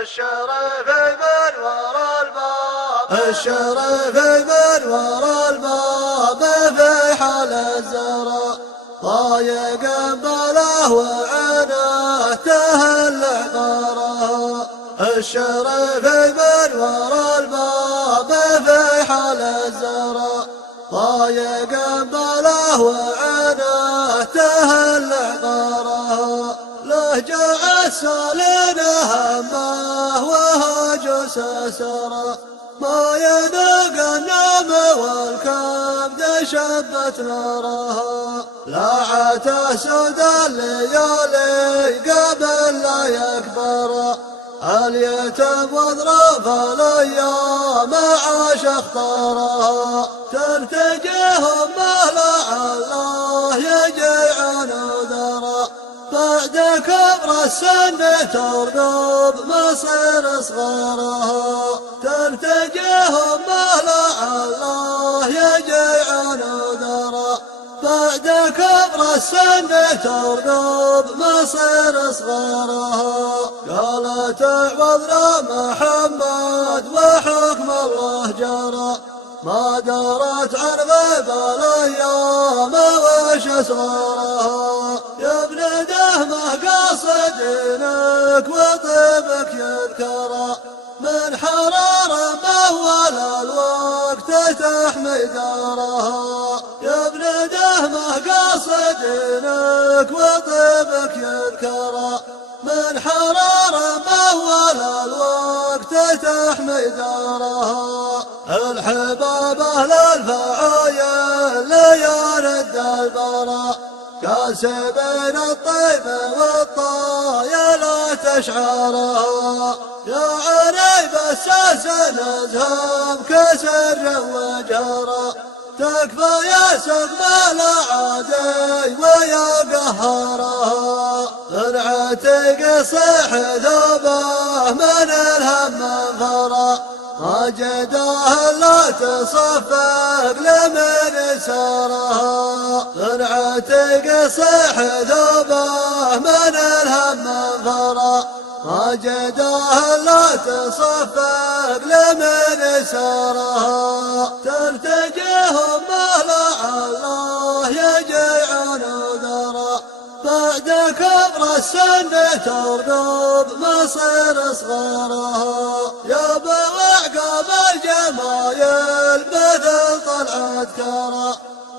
الشرف من ورا الباب الشرف من ورا الباب في حال الزرع ضايق بله وعينه تهل عباره الشرف من ورا الباب في حال الزرع ضايق بله وعينه تهل عباره لهجة السالين همه وهجس سرى ما يذوق النوم والكبد شبت نارها لاعته سود الليالي قبل لا يكبر اليتم واضرب الايام عاش اختارها ترتجيهم لعله يجيعون ذرا بعد كبر السن ترقب مصير صغارها ترتجيهم لعله يجيعون ذرا بعد كبر السن ترقب مصير صغارها قالت عوضنا محمد وحكم الله جرى ما درت عن غيب الايام وش صغارها يا ابن دهمه قاصدينك وطيبك يذكره من حرارة اول الوقت تحمي دارها يا ابن دهمه قاصدينك وطيبك يذكره من حرارة اول الوقت تحمي دارها الحباب اهل الفعايل ليرد البراء كاسبين الطيب والطايل تشعرها يا عريب الساس نزهم كسر وجرى تكفى يا سقم العادي ويا قهرها ضرعتك صيح ذوبه من الهم فرى ما جداه لا تصفق لمن سارها ضرعتك صيح ذوبه من الهم فرى ما جداه لا تصفق لمن سارها ترتجيهم لعله يجيعون ذرا بعد كبر السن ترقب مصير صغارها يا بعقب الجمايل مثل طلعت كرى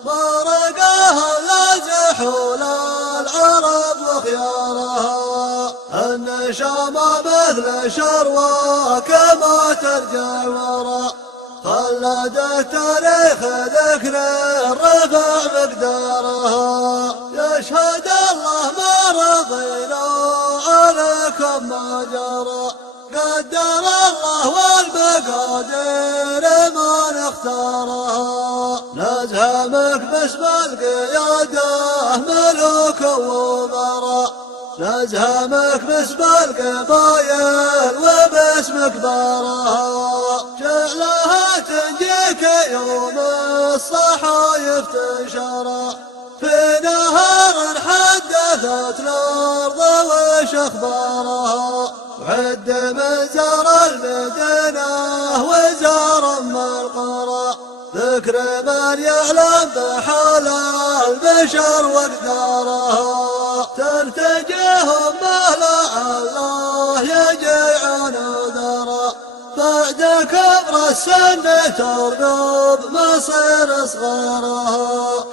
فرقاها لازحول العرب وخيارها النشامة مثل شروى كما ترجع ورا خلدت تاريخ ذكر رفع مقدارها يشهد الله ما رضينا عليكم ما جرى قدر الله والمقادير ما نختارها نزهمك باسم القيادة ملوك ومرا نزهمك باسم القبايل وباسم كبارها جعلها تنجيك يوم الصحايف تنشرى في نهار حدثت الأرض وش أخبارها وعد من زار المدينة وزار من القرى ذكر من يعلم بحال البشر وقدارها ترتجيهم لعله يجيعون ذرا بعد كبر السن ترقب مصير صغارها